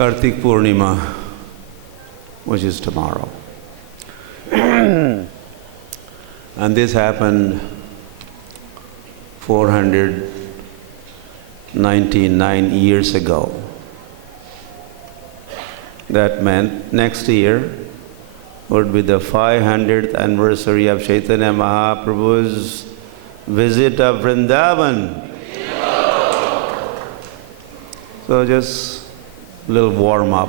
Kartik Purnima, which is tomorrow. And this happened 499 years ago. That meant next year would be the 500th anniversary of Chaitanya Mahaprabhu's visit of Vrindavan. So just a little warm up,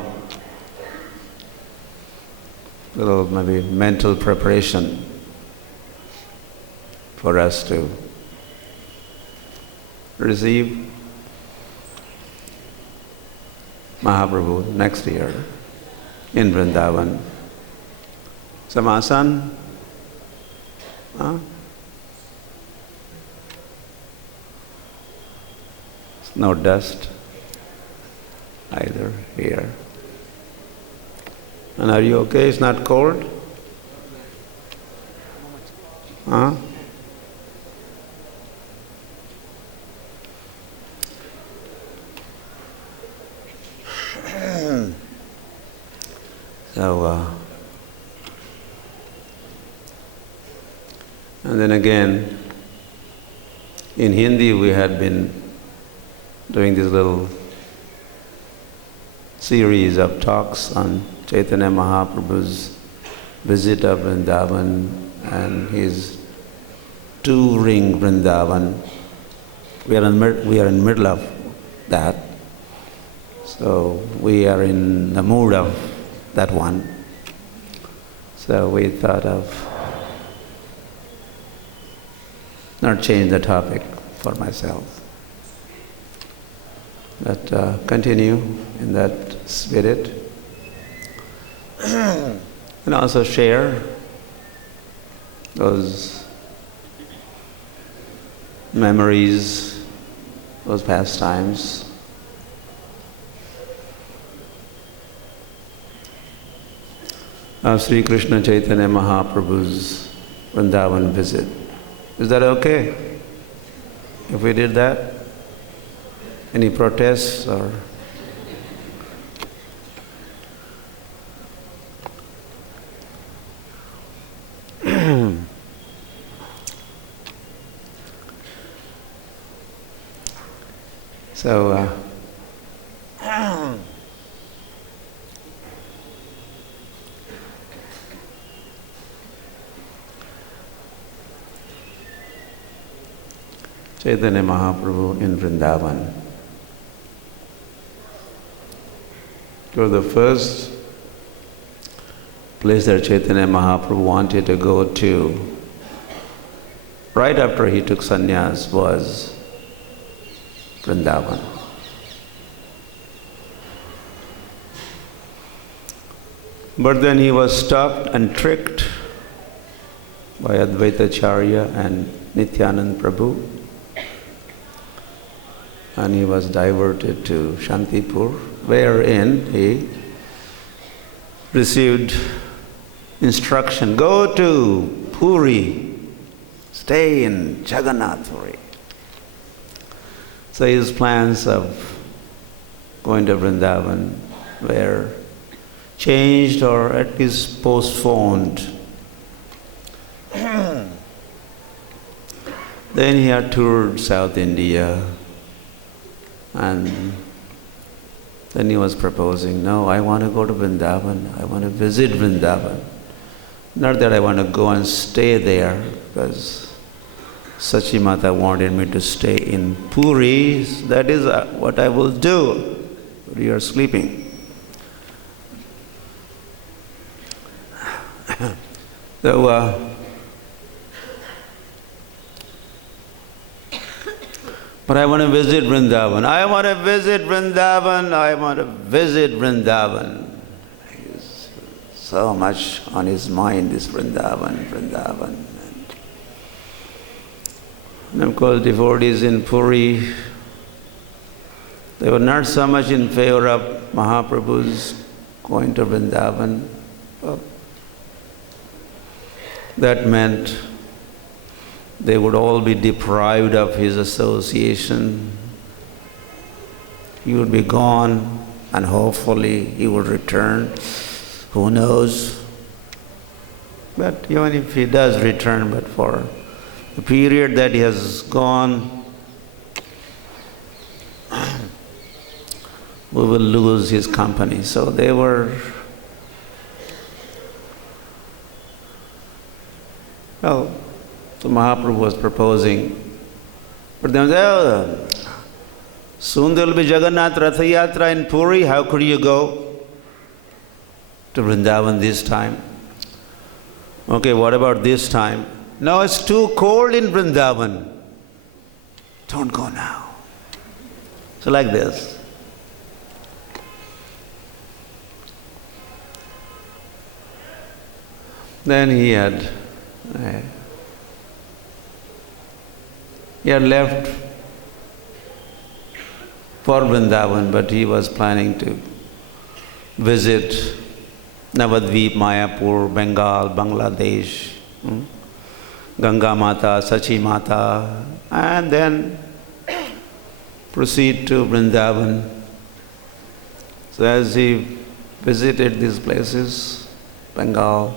a little maybe mental preparation for us to receive Mahaprabhu next year in Vrindavan. Some asan? Huh? No dust either here. And are you okay? It's not cold? Huh? So, and then again, in Hindi we had been doing this little series of talks on Chaitanya Mahaprabhu's visit of Vrindavan and his touring Vrindavan. We are in the middle of that. So we are in the mood of that one. So we thought of not change the topic for myself, but continue in that spirit and also share those memories, those pastimes. Of Sri Krishna Chaitanya Mahaprabhu's Vrindavan visit. Is that okay if we did that? Any protests or? So, Chaitanya Mahaprabhu in Vrindavan. It was the first place that Chaitanya Mahaprabhu wanted to go to right after he took sannyas was Vrindavan. But then he was stopped and tricked by Advaitacharya and Nityanand Prabhu, and he was diverted to Shantipur, wherein he received instruction, go to Puri, stay in Jagannath Puri. So his plans of going to Vrindavan were changed or at least postponed. Then he had toured South India, and then he was proposing, no, I want to go to Vrindavan, I want to visit Vrindavan. Not that I want to go and stay there, because Sachimata wanted me to stay in Puri, that is what I will do. But you are sleeping. So, but I want to visit Vrindavan. I want to visit Vrindavan. I want to visit Vrindavan. He's so much on his mind, this Vrindavan, Vrindavan. And of course, devotees in Puri, they were not so much in favor of Mahaprabhu's going to Vrindavan. That meant they would all be deprived of his association. He would be gone and hopefully he will return. Who knows? But even if he does return, but for the period that he has gone, we will lose his company. So they were, well, so Mahaprabhu was proposing, but then soon there will be Jagannath Ratha Yatra in Puri. How could you go to Vrindavan this time? Okay, what about this time? No, it's too cold in Vrindavan. Don't go now. So like this. Then he had left for Vrindavan, but he was planning to visit Navadvip, Mayapur, Bengal, Bangladesh, Ganga Mata, Sachi Mata, and then proceed to Vrindavan. So as he visited these places, Bengal,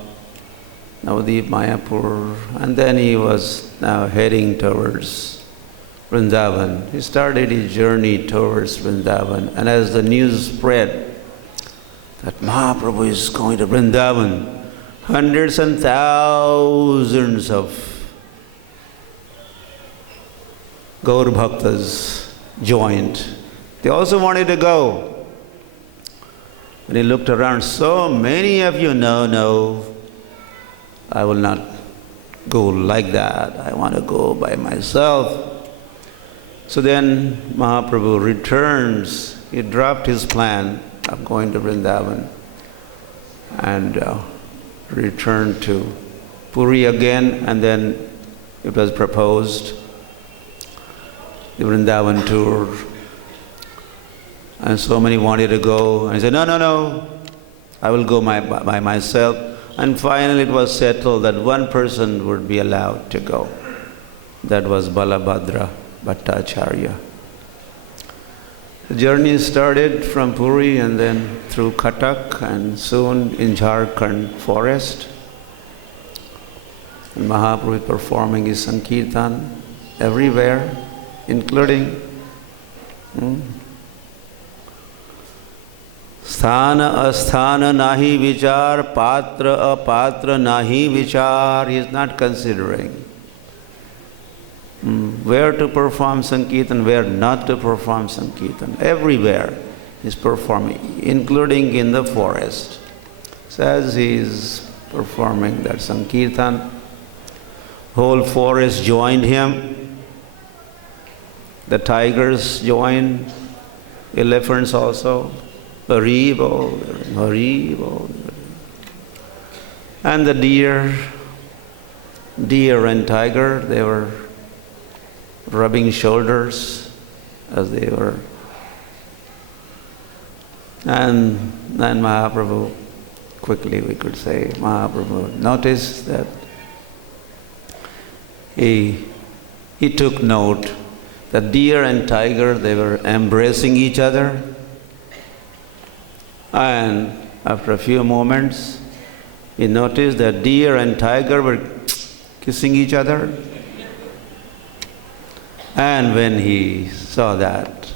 Navadvip, Mayapur, and then he was now heading towards Vrindavan. He started his journey towards Vrindavan, and as the news spread that Mahaprabhu is going to Vrindavan, hundreds and thousands of Gaur Bhaktas joined. They also wanted to go. When he looked around, so many of you know, no, I will not go like that. I want to go by myself. So then Mahaprabhu returns. He dropped his plan of going to Vrindavan and returned to Puri again, and then it was proposed, the Vrindavan tour, and so many wanted to go, and he said, no, I will go by myself. And finally it was settled that one person would be allowed to go. That was Balabhadra Bhattacharya. The journey started from Puri and then through Cuttack and soon in Jharkhand forest. And Mahaprabhu is performing his Sankirtan everywhere, including Sthana asthana nahi vichar, patra apatra nahi vichar. He is not considering where to perform Sankirtan, where not to perform Sankirtan. Everywhere he is performing, including in the forest. So as he is performing that Sankirtan, whole forest joined him. The tigers joined, elephants also. Haribo, Haribo. And the deer and tiger, they were rubbing shoulders as they were. And then Mahaprabhu, quickly we could say, Mahaprabhu noticed that he took note that deer and tiger, they were embracing each other. And after a few moments, he noticed that deer and tiger were kissing each other. And when he saw that,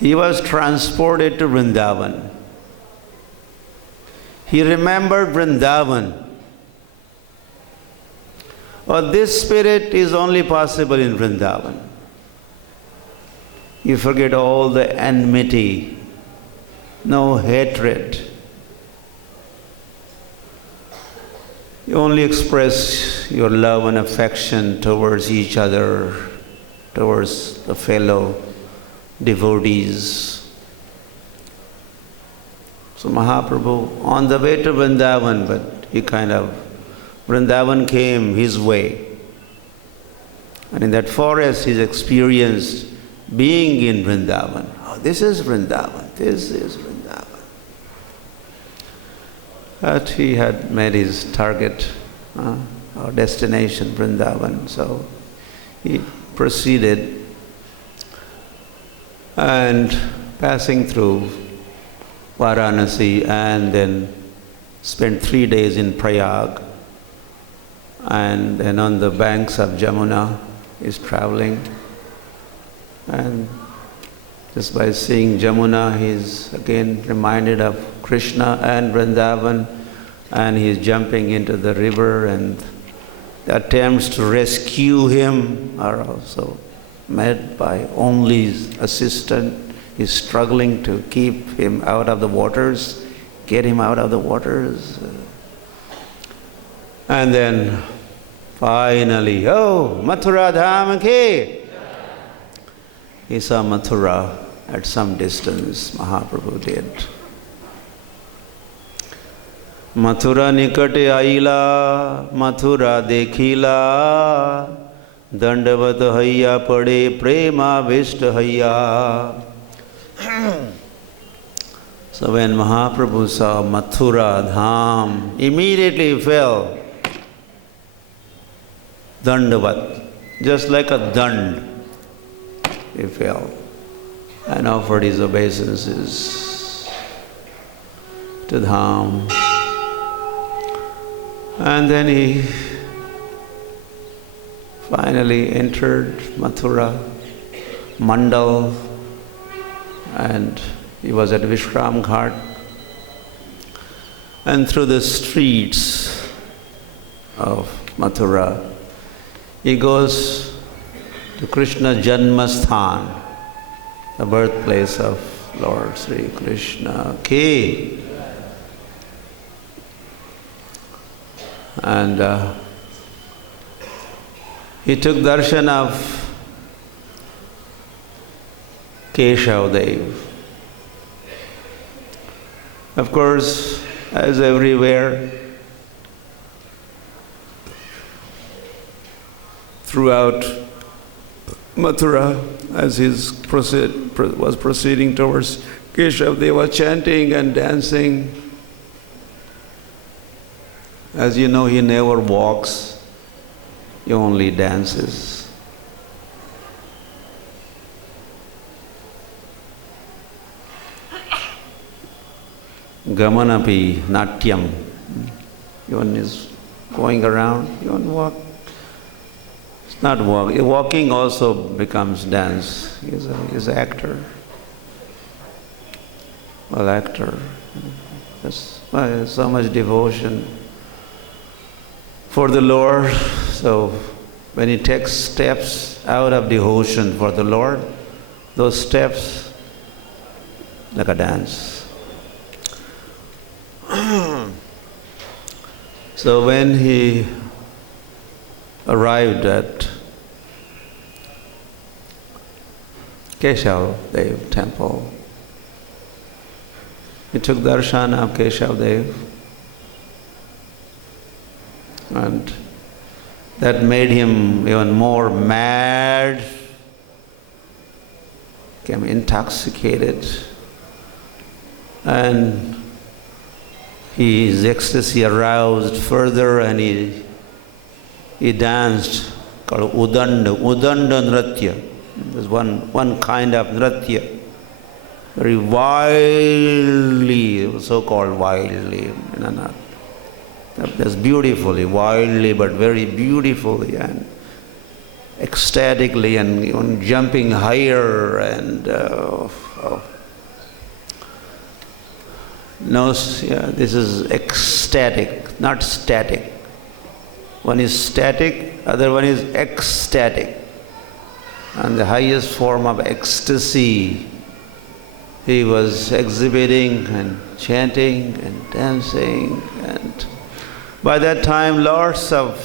he was transported to Vrindavan. He remembered Vrindavan. Oh, this spirit is only possible in Vrindavan. You forget all the enmity, no hatred. You only express your love and affection towards each other, towards the fellow devotees. So Mahaprabhu, on the way to Vrindavan, but Vrindavan came his way. And in that forest, he experienced being in Vrindavan. Oh, this is Vrindavan, this is Vrindavan. But he had made his target, our destination, Vrindavan. So he proceeded. And passing through Varanasi and then spent 3 days in Prayag. And then on the banks of Jamuna is traveling. And just by seeing Jamuna, he's again reminded of Krishna and Vrindavan, and he's jumping into the river, and the attempts to rescue him are also met by only his assistant. He's struggling to keep him out of the waters, get him out of the waters. And then finally, oh, Mathura Dham ki! He saw Mathura at some distance, Mahaprabhu did. Mathura nikate aila, Mathura dekhila, dandavat hayya pade prema vishta hayya. So when Mahaprabhu saw Mathura Dham, immediately fell dandavat, just like a dand. He fell and offered his obeisances to Dham. And then he finally entered Mathura, Mandal, and he was at Vishram Ghat. And through the streets of Mathura, he goes to Krishna Janmasthan, the birthplace of Lord Sri Krishna ki. And he took darshan of Keshav Dev. Of course, as everywhere, throughout Mathura, as he was proceeding towards Keshav, they were chanting and dancing. As you know, he never walks, he only dances. Gamanapi Natyam. One is going around, one walk. It's not walk. Walking also becomes dance. He's an actor. Well, actor. That's why so much devotion for the Lord. So when he takes steps out of devotion for the Lord, those steps like a dance. So when he arrived at Keshav Dev temple, he took darshan of Keshav Dev, and that made him even more mad, became intoxicated, and his ecstasy aroused further, and he danced, called Udanda Nritya. There's one kind of Nritya, very wildly, so-called wildly, that's beautifully, wildly, but very beautifully and ecstatically, and even jumping higher, and no, this is ecstatic, not static. One is static, other one is ecstatic. And the highest form of ecstasy he was exhibiting and chanting and dancing. And by that time, lots of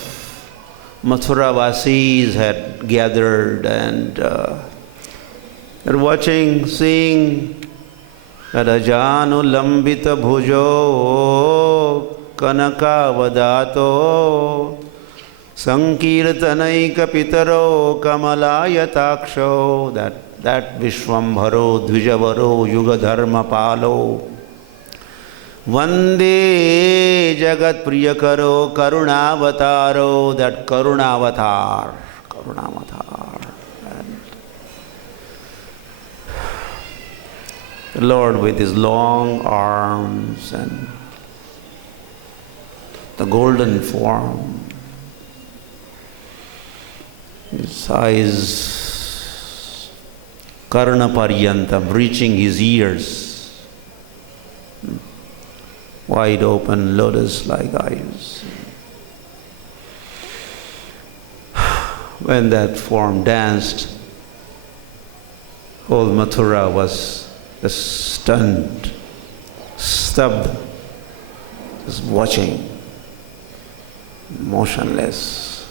Mathuravasis had gathered, and they're watching, seeing that Ajanu Lambita Bhujo Kanaka Vadato Sankirtanaika Pitaro Kamalaya that Vishwambharo Dvijavaro Yuga Dharma Palo Vande Jagat Priyakaro Karunavataro, that Karunavatar. The Lord with his long arms and the golden form, his eyes karna paryantam, reaching his ears, wide open lotus-like eyes. When that form danced, whole Mathura was stunned, stubbed, just watching, motionless.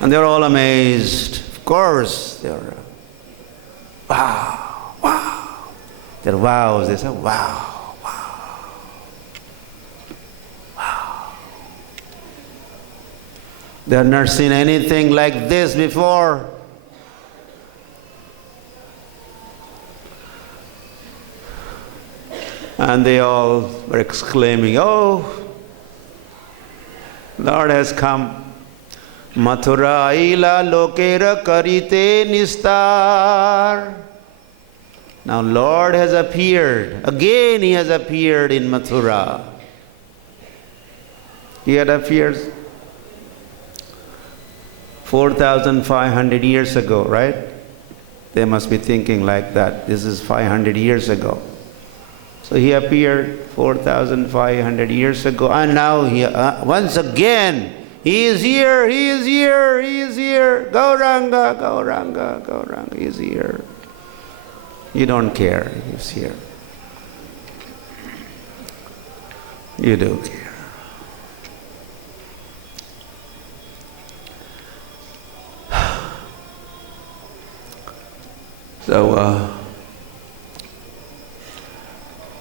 And they're all amazed. Of course, they're wow, wow. Their vows, they say, wow, wow, wow. They have not seen anything like this before. And they all were exclaiming, oh, Lord has come. Mathura aila lokera karite nistar. Now Lord has appeared. Again he has appeared in Mathura. He had appeared 4,500 years ago, right? They must be thinking like that. This is 500 years ago. So he appeared 4,500 years ago, and now he, once again, he is here, he is here, he is here. Gauranga, Gauranga, Gauranga, he is here. You don't care, he's here. You do care. So,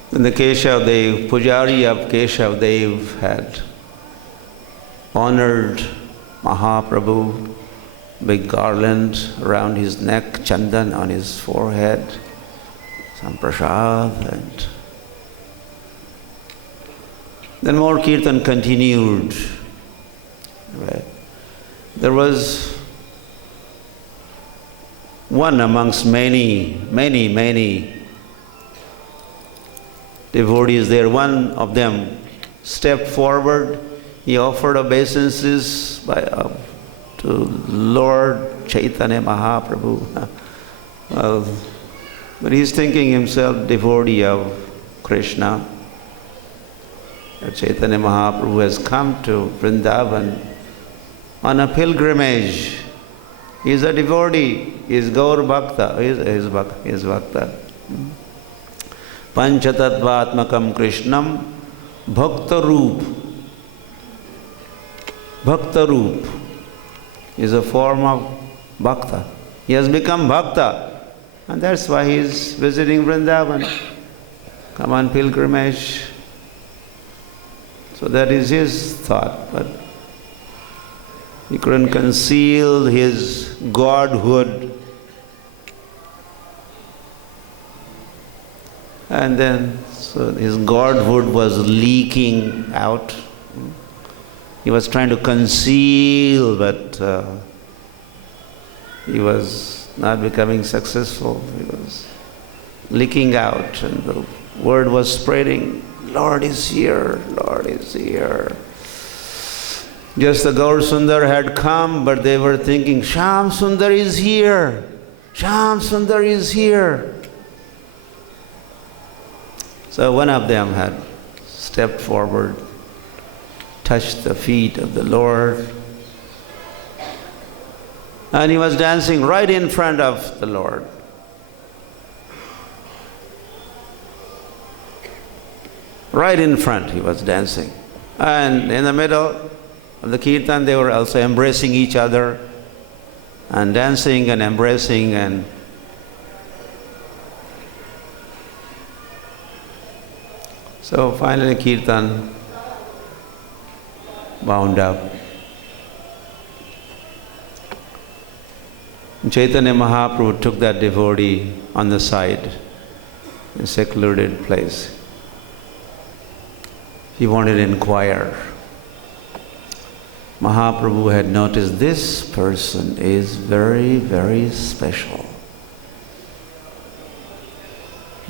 when the Keshav, Pujari of Keshav Dev had honored Mahaprabhu, big garland around his neck, chandan on his forehead, some prasad, and then more kirtan continued. Right. There was one amongst many devotees there. One of them stepped forward. He offered obeisances to Lord Chaitanya Mahaprabhu. But he's thinking himself devotee of Krishna. Chaitanya Mahaprabhu has come to Vrindavan on a pilgrimage. He is a devotee. He is Gaur Bhakta. He is Bhakta. Panchatattvatmakam Krishnam Bhakta Roop. Bhakta Roop is a form of Bhakta. He has become Bhakta, and that's why he is visiting Vrindavan. Come on pilgrimage. So that is his thought, but he couldn't conceal his godhood. And then, so his godhood was leaking out. He was trying to conceal, but he was not becoming successful. He was leaking out, and the word was spreading, Lord is here, Lord is here. Just the Gaur Sundar had come, but they were thinking, Shyam Sundar is here, Shyam Sundar is here. So one of them had stepped forward, touched the feet of the Lord, and he was dancing right in front of the Lord. Right in front he was dancing. And in the middle of the kirtan they were also embracing each other and dancing and embracing, and so finally kirtan wound up. Chaitanya Mahaprabhu took that devotee on the side, in a secluded place. He wanted to inquire. Mahaprabhu had noticed this person is very, very special.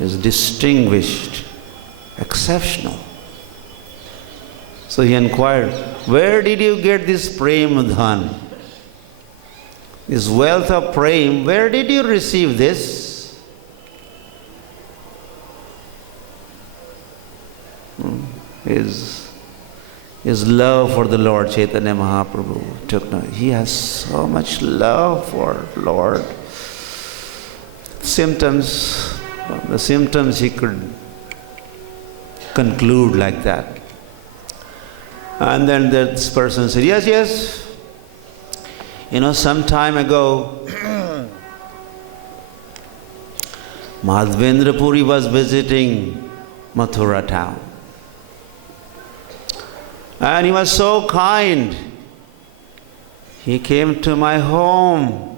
is distinguished, exceptional. So he inquired, where did you get this prem dhan? This wealth of prem, where did you receive this? His love for the Lord Chaitanya Mahaprabhu took note. He has so much love for Lord. The symptoms he could conclude like that. And then this person said, yes. Some time ago, Madhavendra Puri was visiting Mathura town. And he was so kind. He came to my home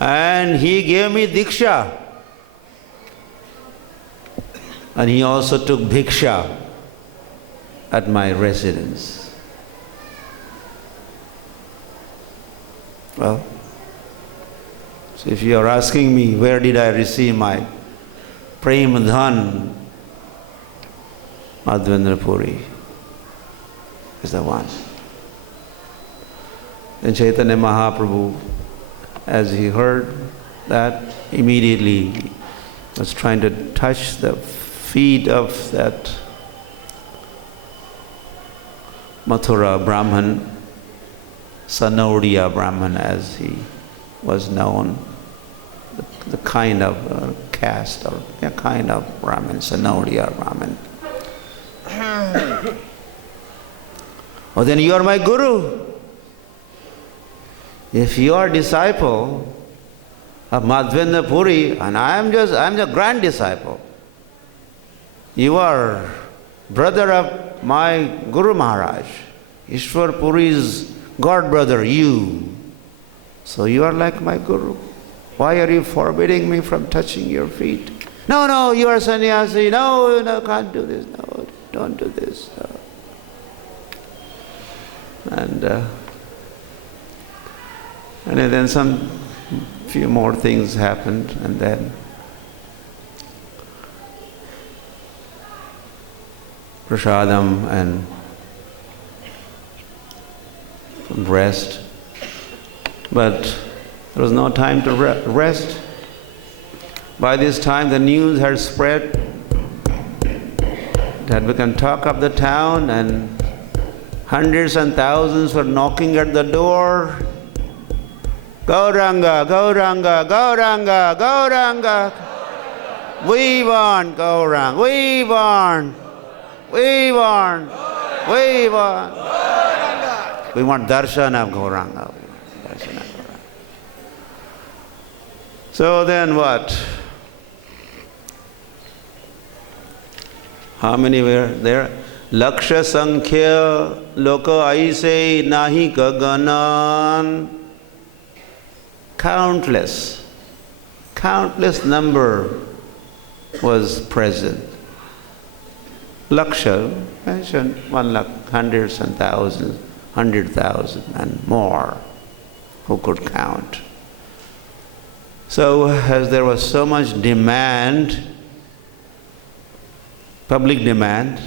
and he gave me diksha. And he also took bhiksha at my residence. Well, so if you are asking me where did I receive my prem dhan, Madhavendra Puri is the one. Then Chaitanya Mahaprabhu, as he heard that, immediately was trying to touch the feet of that Mathura Brahman, Sanodiya Brahman as he was known, the kind of caste or a kind of Brahman, Sanodiya Brahman. Oh, then you are my guru. If you are disciple of Madhavendra Puri, and I'm the grand disciple, you are brother of my Guru Maharaj, Ishwar Puri's God brother, you. So you are like my guru. Why are you forbidding me from touching your feet? No, you are sannyasi. No, can't do this. No, don't do this. No. And then some few more things happened, and then prasadam and rest. But there was no time to rest. By this time the news had spread. It had become talk of the town, and hundreds and thousands were knocking at the door. Gauranga, Gauranga, Gauranga, Gauranga. We want Gauranga. We want. We want. We want. We want darshan of Gauranga. So then what? How many were there? Laksha Sankhya Loka Aise Nahi Gaganan. Countless number was present. Laksha, mentioned 1 lakh, hundreds and thousands, 100,000 and more. Who could count? So as there was so much demand, public demand,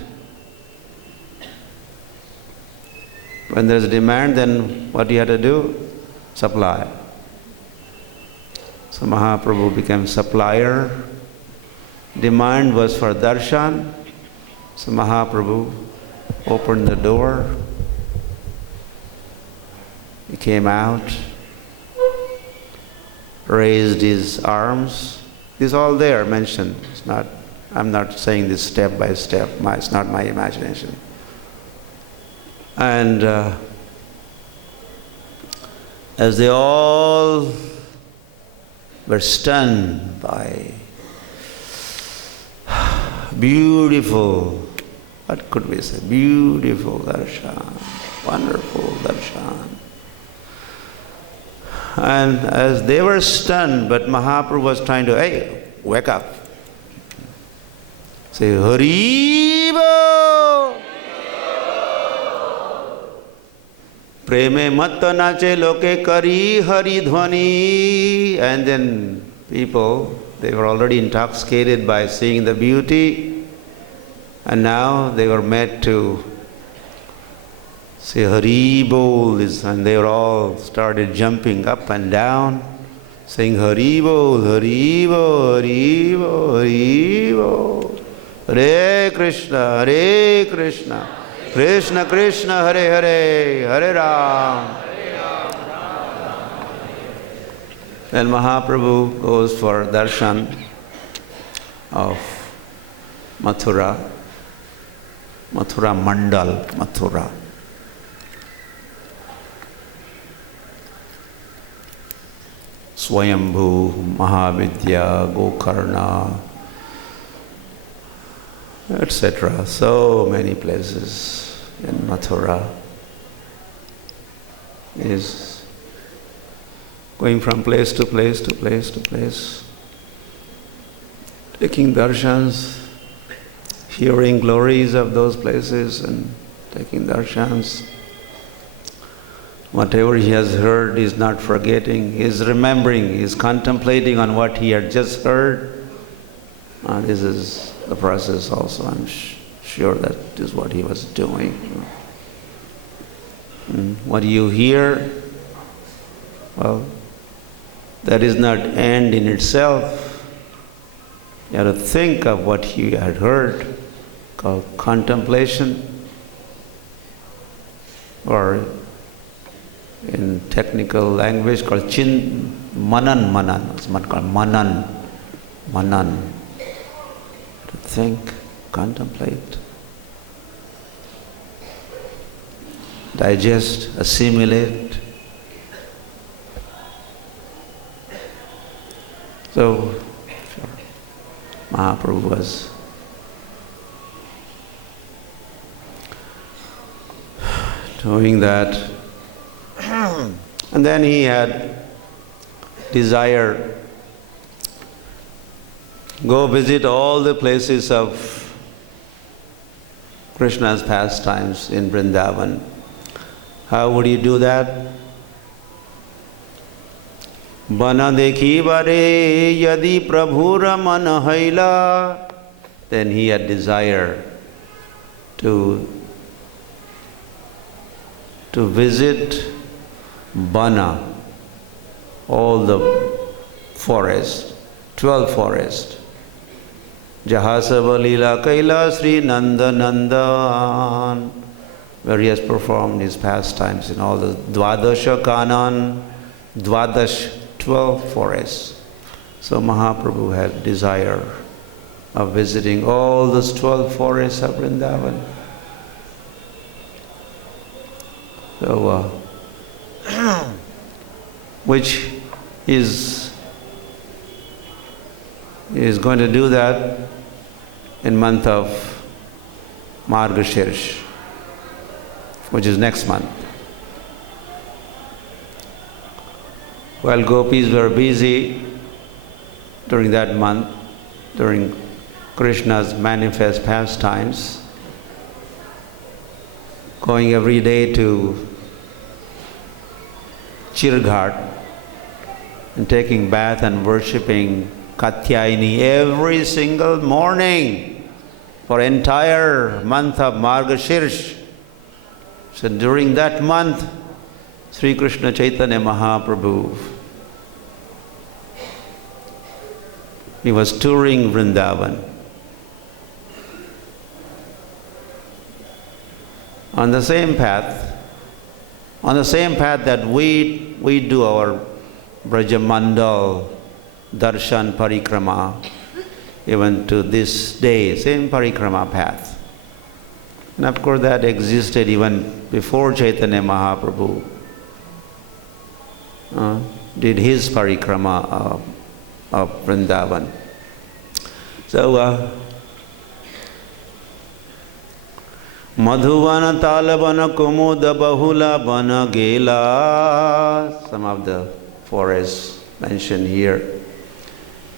when there's demand, then what do you have to do? Supply. So Mahaprabhu became supplier. Demand was for darshan. So Mahaprabhu opened the door. He came out, raised his arms. This is all there mentioned. It's not, I'm not saying this step by step. It's not my imagination. And as they all were stunned by beautiful, what could we say? Beautiful darshan, wonderful darshan. And as they were stunned, but Mahaprabhu was trying to, hey, wake up. Say, Haribo! Preme matta nache loke kari hari dhvani. And then people, they were already intoxicated by seeing the beauty, and now they were made to say Hari Bol, and they were all started jumping up and down, saying Hari Bol, Hari Bol, Hari Bol, Hari Bol. Hare Krishna, Krishna Krishna, Hare Hare, Hare Ram. Then Mahaprabhu goes for darshan of Mathura Mandal, Mathura. Swayambhu, Mahavidya, Gokarna, etc. So many places in Mathura. Is going from place to place to place to place, taking darshans, hearing glories of those places and taking darshans. Whatever he has heard, he is not forgetting, he is remembering, he is contemplating on what he had just heard. This is the process also, I'm sure that is what he was doing. What you hear, well, that is not end in itself. You have to think of what you had heard, called contemplation, or in technical language called manan. It's called manan. To think, contemplate, digest, assimilate. So, Mahaprabhu was doing that. And then he had desire, go visit all the places of Krishna's pastimes in Vrindavan. How would he do that? Bana dekhi bare yadi prabhura man haila. Then he had desire to visit Bana, all the forest, 12 forests. Jahasava Leela Kaila Sri Nanda Nandan, where he has performed his pastimes in all the Dwadasha Kanan, 12 forests. So Mahaprabhu had desire of visiting all those 12 forests of Vrindavan. So, which is going to do that in month of Margashirsh, which is next month. While gopis were busy during that month, during Krishna's manifest pastimes, going every day to Chirghat and taking bath and worshipping Katyayani every single morning for entire month of Margashirsh. So during that month, Sri Krishna Chaitanya Mahaprabhu, he was touring Vrindavan. On the same path that we do our Brajamandal Darshan Parikrama, even to this day, same Parikrama path. And of course that existed even before Chaitanya Mahaprabhu did his Parikrama of Vrindavan. So, Madhuvana Talabana Kumuda Bahula Bana Gela, some of the forests mentioned here.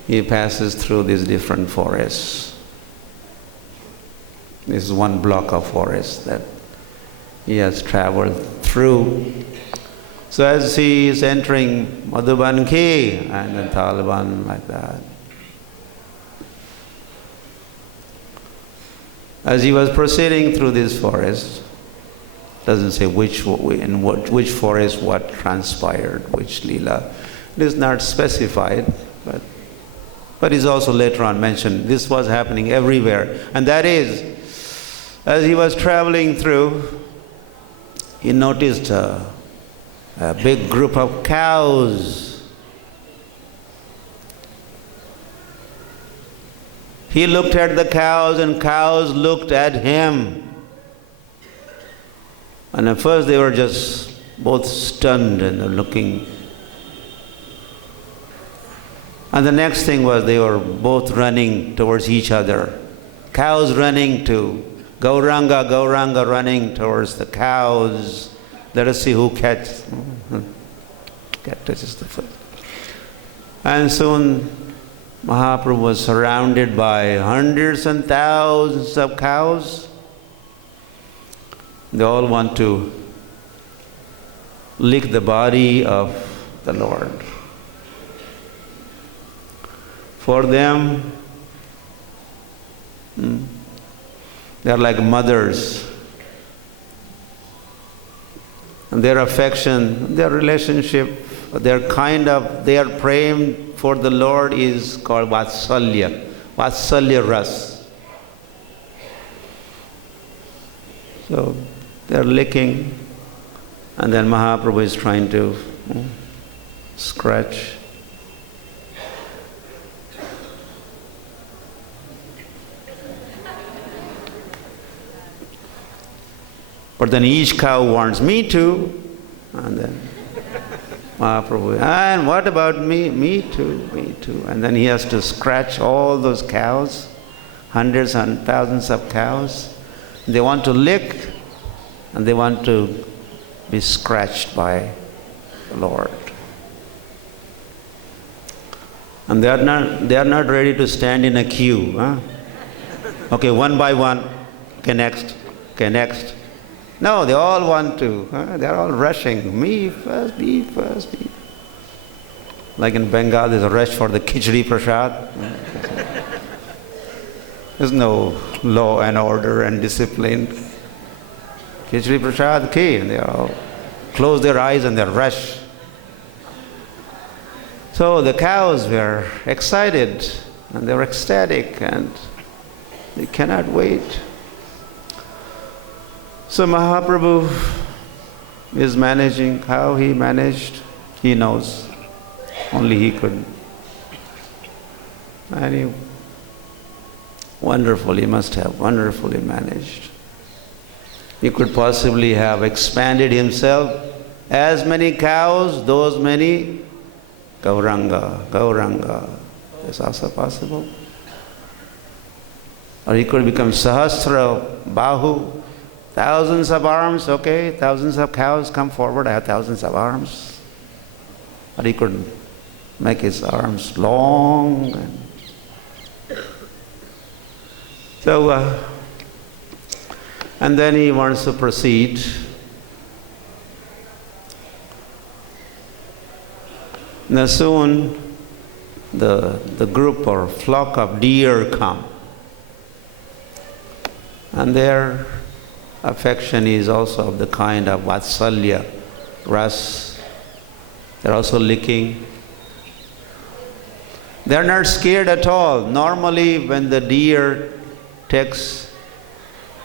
He passes through these different forests. This is one block of forest that he has traveled through. So as he is entering Madhuban Ki and then Taliban like that, as he was proceeding through this forest, doesn't say which forest what transpired, which lila. It is not specified, but is also later on mentioned. This was happening everywhere, and that is, as he was traveling through, he noticed a big group of cows. He looked at the cows and cows looked at him. And at first they were just both stunned and looking. And the next thing was they were both running towards each other. Cows running to Gauranga, Gauranga running towards the cows. Let us see who catches the foot. And soon Mahaprabhu was surrounded by hundreds and thousands of cows. They all want to lick the body of the Lord. For them, they are like mothers. And their affection, their relationship, their praying for the Lord is called Vatsalya. Vatsalya Ras. So they're licking, and then Mahaprabhu is trying to scratch. But then each cow warns, me too. And then Mahaprabhu, and what about me? Me too, me too. And then he has to scratch all those cows, hundreds and thousands of cows. They want to lick, and they want to be scratched by the Lord. And they are not ready to stand in a queue. Huh? Okay, one by one. Okay, next. Okay, next. No, they all want to. They're all rushing. Me first, me first, me. Like in Bengal, there's a rush for the khichdi prasad. There's no law and order and discipline. Khichdi prasad ki, and they all close their eyes and they rush. So the cows were excited and they were ecstatic and they cannot wait. So Mahaprabhu is managing. How he managed, he knows. Only he could. And he must have wonderfully managed. He could possibly have expanded himself. As many cows, those many Gauranga, Gauranga. That's also possible. Or he could become Sahasra Bahu. Thousands of arms, okay, thousands of cows come forward, I have thousands of arms. Or he could make his arms long. And then he wants to proceed. Now soon the group or flock of deer come. And their affection is also of the kind of Vatsalya, Ras. They're also licking. They're not scared at all. Normally when the deer takes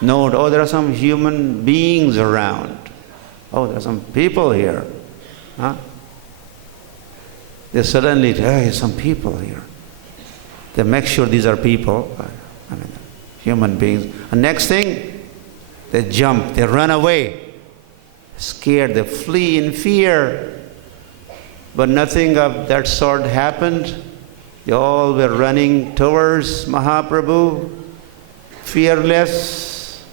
note, oh, there are some human beings around. Oh, there are some people here. Huh? They suddenly, hey, some people here. They make sure these are people, human beings. And next thing, they jump, they run away, scared, they flee in fear. But nothing of that sort happened. They all were running towards Mahaprabhu, fearless.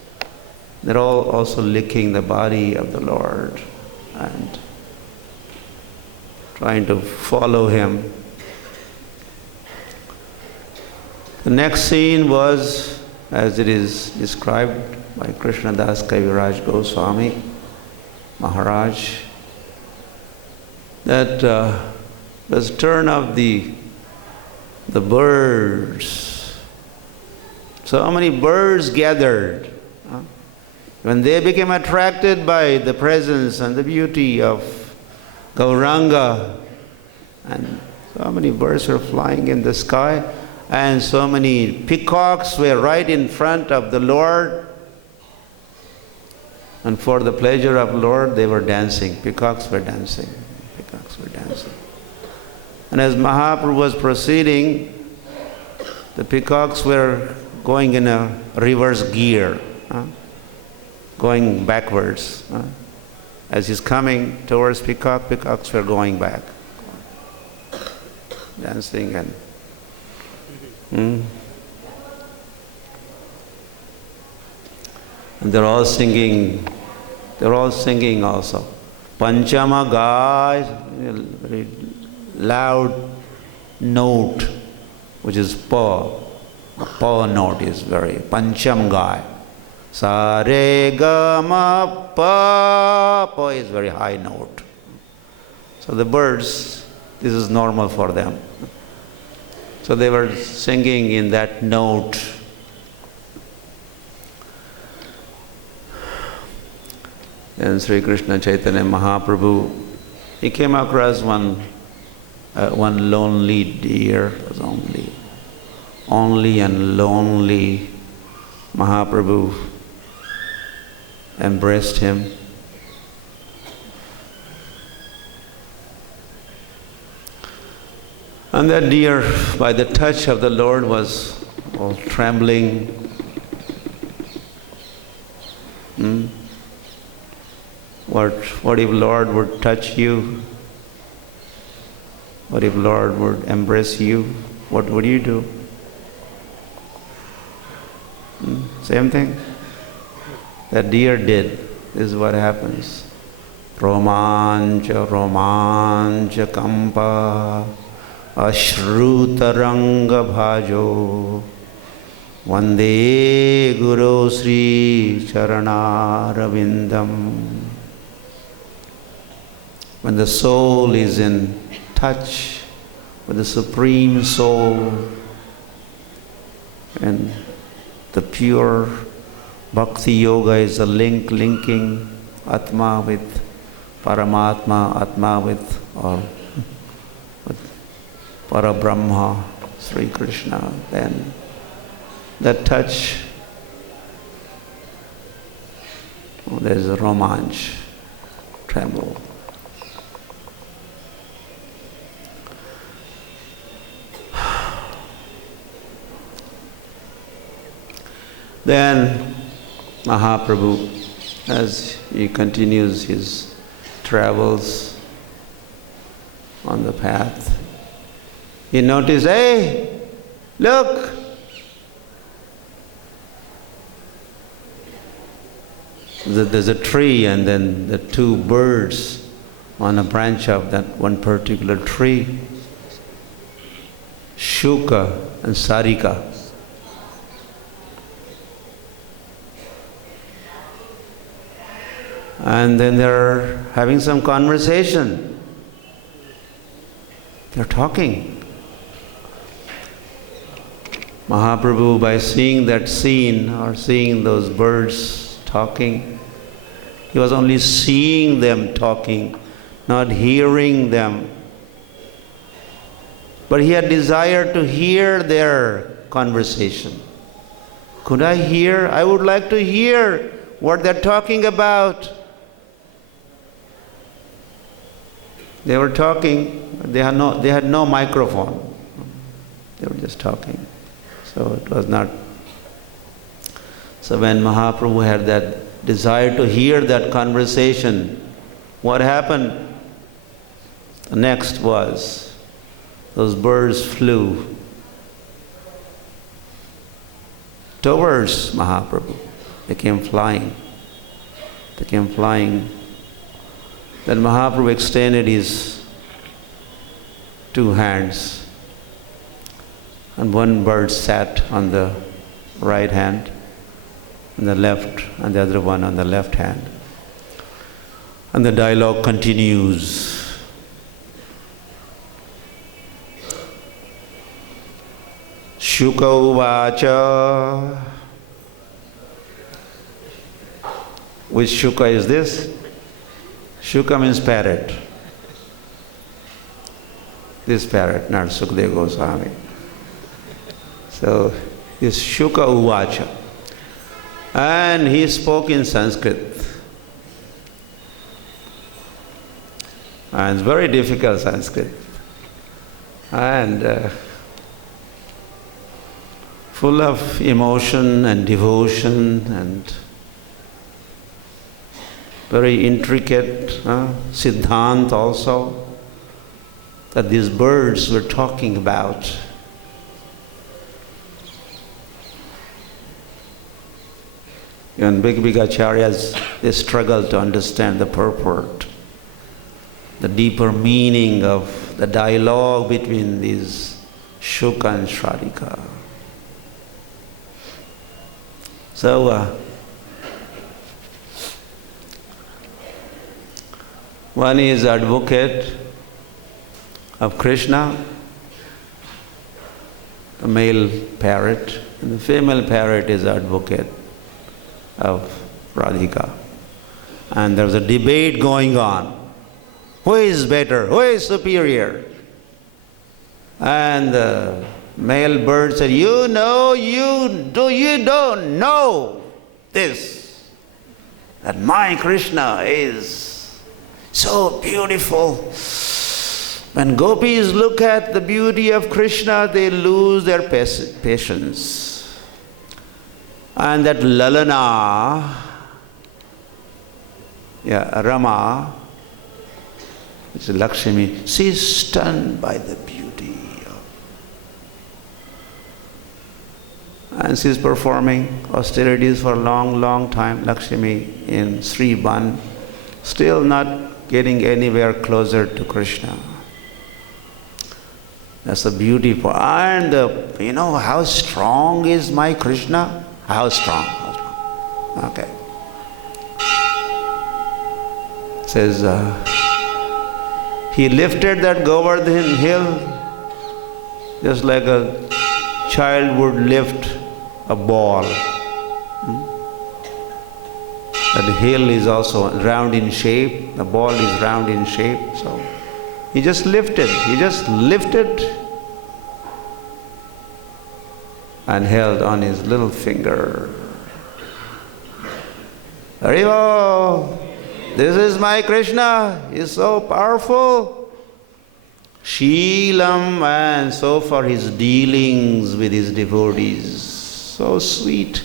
They're all also licking the body of the Lord and trying to follow him. The next scene was, as it is described by Krishnadas Kaviraj Goswami Maharaj. that let's turn off the birds. So many birds gathered. When they became attracted by the presence and the beauty of Gauranga, and so many birds were flying in the sky, and so many peacocks were right in front of the Lord. And for the pleasure of Lord, they were dancing. Peacocks were dancing. Peacocks were dancing. And as Mahaprabhu was proceeding, the peacocks were going in a reverse gear, going backwards. As he's coming towards peacocks were going back, dancing and and they're all singing also. Panchama guys, very loud note, which is pa. Pa note is very Pancham guy. Sa re ga ma pa. Pa is very high note. So the birds, this is normal for them. So they were singing in that note. Then Sri Krishna Chaitanya Mahaprabhu, he came across one lonely deer. It was only and lonely. Mahaprabhu embraced him. And that deer, by the touch of the Lord, was all trembling. What if Lord would touch you? What if Lord would embrace you? What would you do? Same thing. That deer did. This is what happens. Romancha, romancha kampa, ashrutaranga bhajo, vande guru sri charanaravindam. When the soul is in touch with the Supreme Soul, and the pure Bhakti Yoga is a linking Atma with Paramatma, Atma with Parabrahma, Sri Krishna. Then that touch, there's a romanch, tremble. Then Mahaprabhu, as he continues his travels on the path, he noticed, hey, look! There's a tree, and then the two birds on a branch of that one particular tree, Shuka and Sarika. And then they're having some conversation. They're talking. Mahaprabhu, by seeing that scene or seeing those birds talking, he was only seeing them talking, not hearing them. But he had desire to hear their conversation. Could I hear? I would like to hear what they're talking about. They were talking, they had no microphone. They were just talking. So it was not. So when Mahaprabhu had that desire to hear that conversation, what happened? The next was, those birds flew towards Mahaprabhu. They came flying. They came flying. Then Mahaprabhu extended his two hands, and one bird sat on the right hand, and the left, and the other one on the left hand. And the dialogue continues. Shuka uvacha. Which Shuka is this? Shuka means parrot. This parrot, not Sukadeva Goswami. So, this Shuka uvacha. And he spoke in Sanskrit. And it's very difficult Sanskrit. And full of emotion and devotion and very intricate Siddhant also that these birds were talking about. Even big acharyas, they struggle to understand the purport, the deeper meaning of the dialogue between these Shuka and Shradika. So, one is advocate of Krishna, the male parrot, and the female parrot is advocate of Radhika. And there's a debate going on. Who is better? Who is superior? And the male bird said, you don't know this, that my Krishna is so beautiful. When gopis look at the beauty of Krishna, they lose their patience. And that Lalana, Rama, which is Lakshmi, she's stunned by the beauty. And she's performing austerities for a long, long time, Lakshmi in Srimad, still not getting anywhere closer to Krishna. That's the beauty. And you know how strong is my Krishna? How strong? Okay. It says, he lifted that Govardhan hill just like a child would lift a ball. That hill is also round in shape, the ball is round in shape, so he just lifted and held on his little finger. Haribo, this is my Krishna, he is so powerful. Sheelam, and so for his dealings with his devotees, so sweet.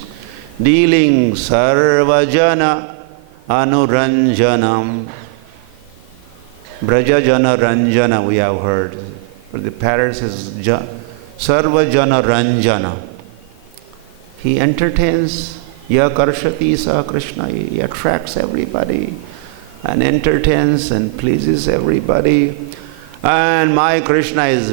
Dealing sarvajana anuranjanam. Brajajana ranjana we have heard. But the parrot says sarvajana ranjana. He entertains yakarshati sa Krishna. He attracts everybody and entertains and pleases everybody. And my Krishna is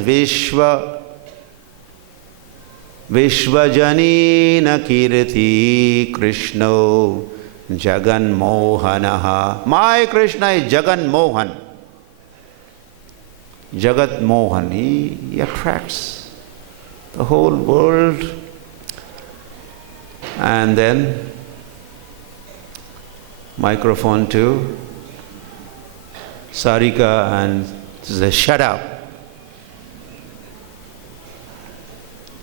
Vishvajanina Kirti Krishno Jagan Mohanaha. My Krishna is Jagan Mohan. Jagat Mohan. He attracts the whole world. And then microphone to Sarika and says, shut up.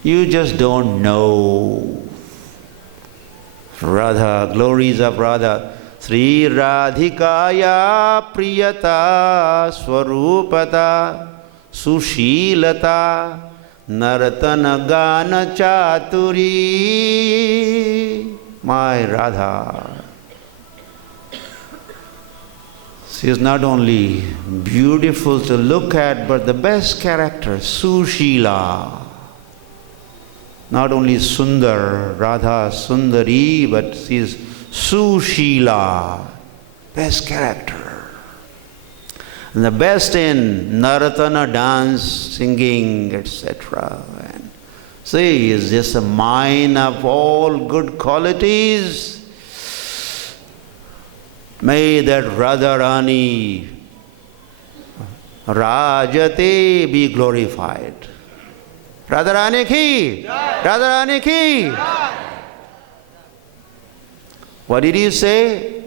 You just don't know Radha, glories of Radha. Sri Radhikaya Priyata Swarupata Sushilata Naratana Gana Chaturi. My Radha. She is not only beautiful to look at, but the best character, Sushila. Not only Sundar, Radha Sundari, but she is Sushila, best character. And the best in Naratana dance, singing, etc. And she is just a mine of all good qualities. May that Radharani ki! Radharani ki! What did you say?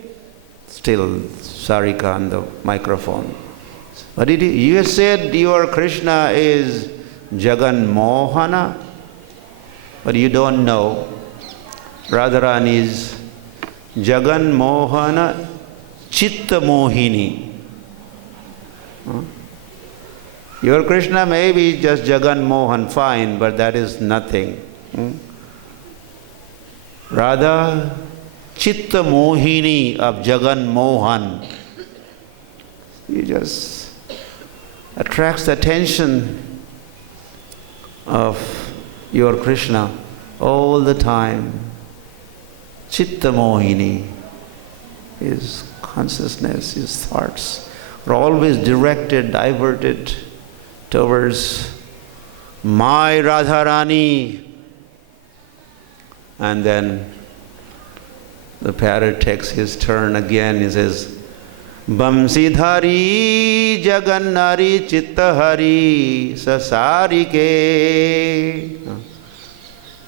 Still Sarika on the microphone. What did you said your Krishna is Jagan Mohana, but you don't know. Radharani is Jagan Mohana Chitta Mohini. Your Krishna may be just Jagan Mohan, fine, but that is nothing. Radha Chitta Mohini of Jagan Mohan. He just attracts the attention of your Krishna all the time. Chitta Mohini. His consciousness, his thoughts are always directed, diverted towards my Radharani. And then the parrot takes his turn again. He says, Bamsidhari Jagannari Chittahari Sasarike.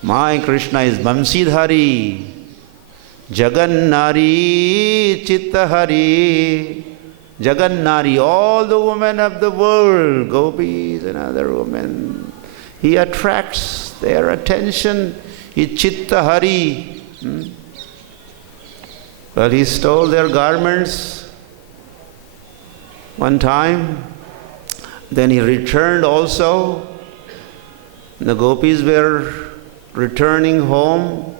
My Krishna is Bamsidhari Jagannari Chittahari. Jagannari, all the women of the world, gopis and other women. He attracts their attention. He Chittahari. Well, he stole their garments one time. Then he returned also. The gopis were returning home,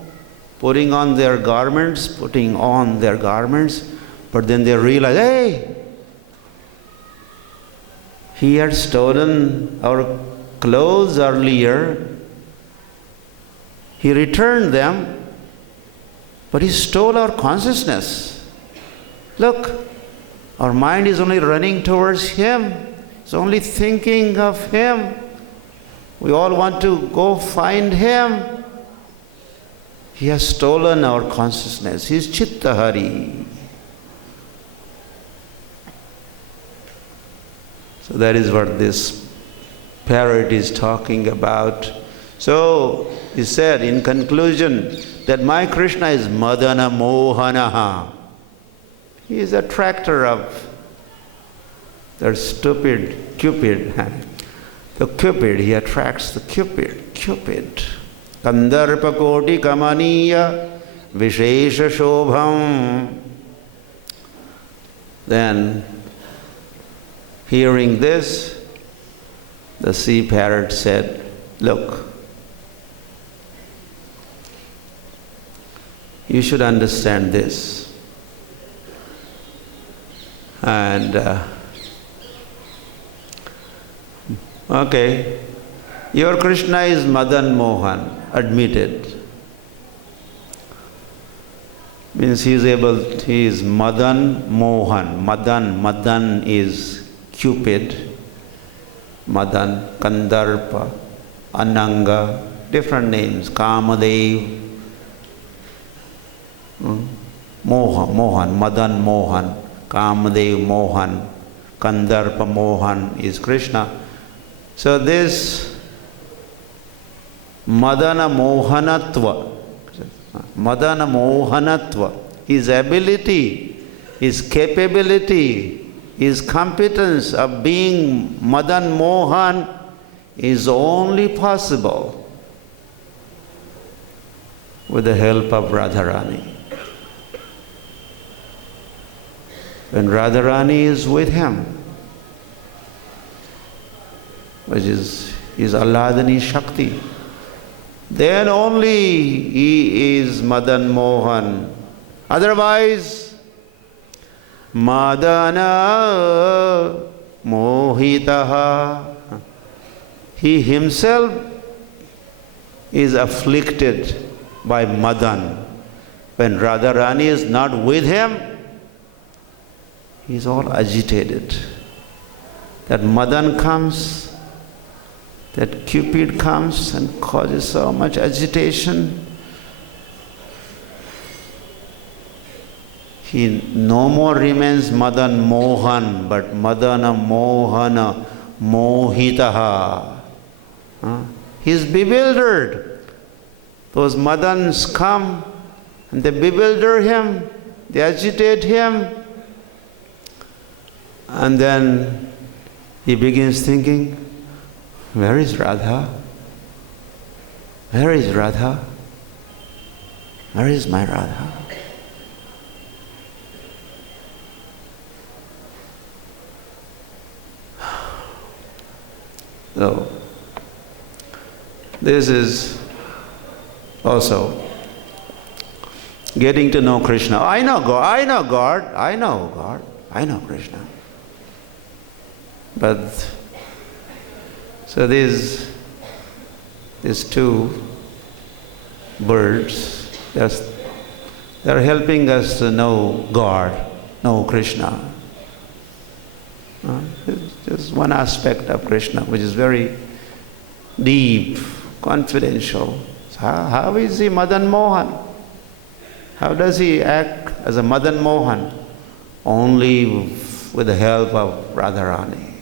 putting on their garments, but then they realized, hey, he had stolen our clothes earlier. He returned them, but he stole our consciousness. Look, our mind is only running towards him. It's only thinking of him. We all want to go find him. He has stolen our consciousness. He is Chittahari. So that is what this parrot is talking about. So he said in conclusion that my Krishna is Madana Mohanaha. He is a attractor of the stupid Cupid. The Cupid, he attracts the Cupid. Kandarpa Koti Kamaniya Vishesha Shobham. Then, hearing this, the sea parrot said, look, you should understand this. And, okay, your Krishna is Madan Mohan, admitted. Means he is Madan Mohan. Madan is Cupid. Madan, Kandarpa, Ananga, different names, Kamadev, Mohan, Madan Mohan, Kamadev Mohan, Kandarpa Mohan is Krishna. So this Madana Mohanatva, his ability, his capability, his competence of being Madan Mohan is only possible with the help of Radharani. When Radharani is with him, which is his Alladani Shakti, then only he is Madan Mohan. Otherwise, Madana Mohitaha. He himself is afflicted by Madan. When Radharani is not with him, he is all agitated. That Madan comes, that Cupid comes and causes so much agitation. He no more remains Madan Mohan, but Madana Mohana Mohitaha. He He's bewildered. Those Madans come and they bewilder him, they agitate him. And then he begins thinking, where is Radha? Where is Radha? Where is my Radha? So, this is also getting to know Krishna. I know God, I know God, I know God, I know Krishna. But, so these two birds, they're helping us to know God, know Krishna. It's just one aspect of Krishna, which is very deep, confidential. So how is he Madan Mohan? How does he act as a Madan Mohan? Only with the help of Radharani.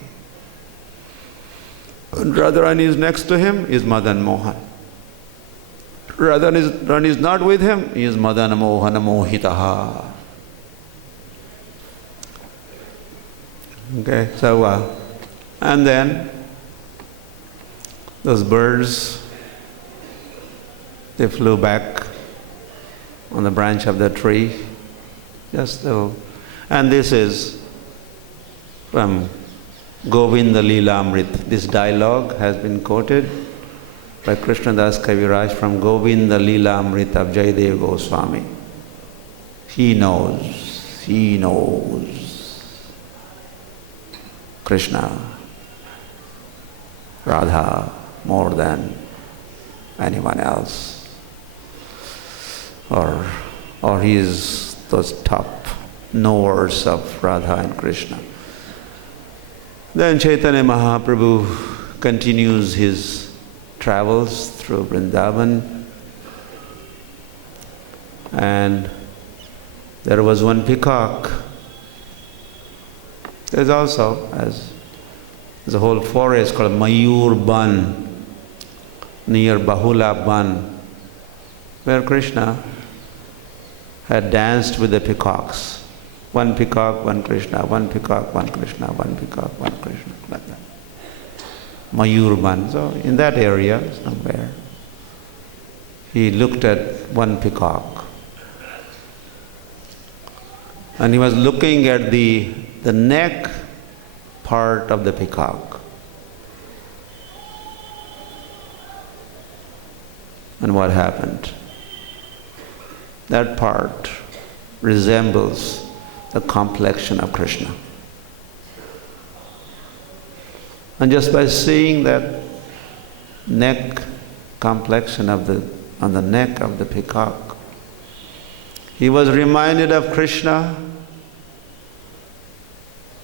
When Radharani is next to him, he is Madan Mohan. Radharani is not with him, he is Madan Mohana Mohitaha. Okay, so, and then those birds, they flew back on the branch of the tree, just so. And this is from Govinda Lilamrit. This dialogue has been quoted by Krishnadas Kaviraj from Govinda Lilamrit of Jayadev Goswami. He knows Krishna, Radha more than anyone else. Or he is those top knowers of Radha and Krishna. Then Chaitanya Mahaprabhu continues his travels through Vrindavan, and there was one peacock. There's also there's a whole forest called Mayur Ban near Bahula Ban, where Krishna had danced with the peacocks. One peacock, one Krishna, one peacock, one Krishna, one peacock, one Krishna, like that. Mayur Ban. So in that area somewhere, he looked at one peacock. And he was looking at the neck part of the peacock. And what happened? That part resembles the complexion of Krishna. And just by seeing that neck complexion on the neck of the peacock, he was reminded of Krishna,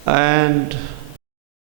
and